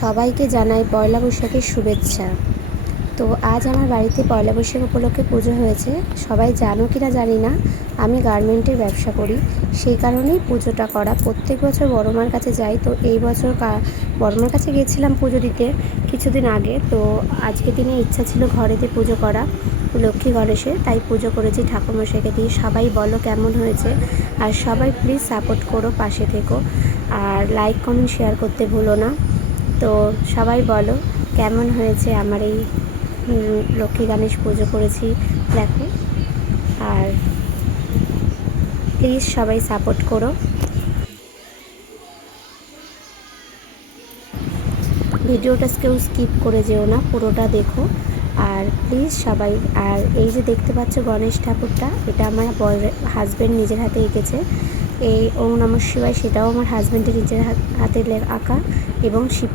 সবাইকে জানাই পয়লা বৈশাখের শুভেচ্ছা। তো আজ আমার বাড়িতে পয়লা বৈশাখ উপলক্ষে পুজো হয়েছে। সবাই জানো কি না জানি না, আমি গার্মেন্টের ব্যবসা করি, সেই কারণেই পুজোটা করা। প্রত্যেক বছর বড় মার কাছে যাই, তো এই বছর বড় মার কাছে গিয়েছিলাম পুজো দিতে কিছুদিন আগে। তো আজকে দিনে ইচ্ছা ছিল ঘরেতে পুজো করা লক্ষ্মী গণেশের, তাই পুজো করেছি ঠাকুরমশাইকে দিয়ে। সবাই বলো কেমন হয়েছে, আর সবাই প্লিজ সাপোর্ট করো, পাশে থেকো, আর লাইক কমেন্ট শেয়ার করতে ভুলো না। তো সবাই বলো কেমন হয়েছে আমার এই লক্ষ্মী গণেশ পুজো করেছি দেখো, আর প্লিজ সবাই সাপোর্ট করো। ভিডিওটা কেউ স্কিপ করে যেও না, পুরোটা দেখো আর প্লিজ সবাই। আর এই যে দেখতে পাচ্ছ গণেশ ঠাকুরটা, এটা আমার হাজব্যান্ড নিজের হাতে এঁকেছে। এই ওম নমঃ শিবায়, সেটাও আমার হাজব্যান্ডের নিজের হাতের আঁকা। এবং শিব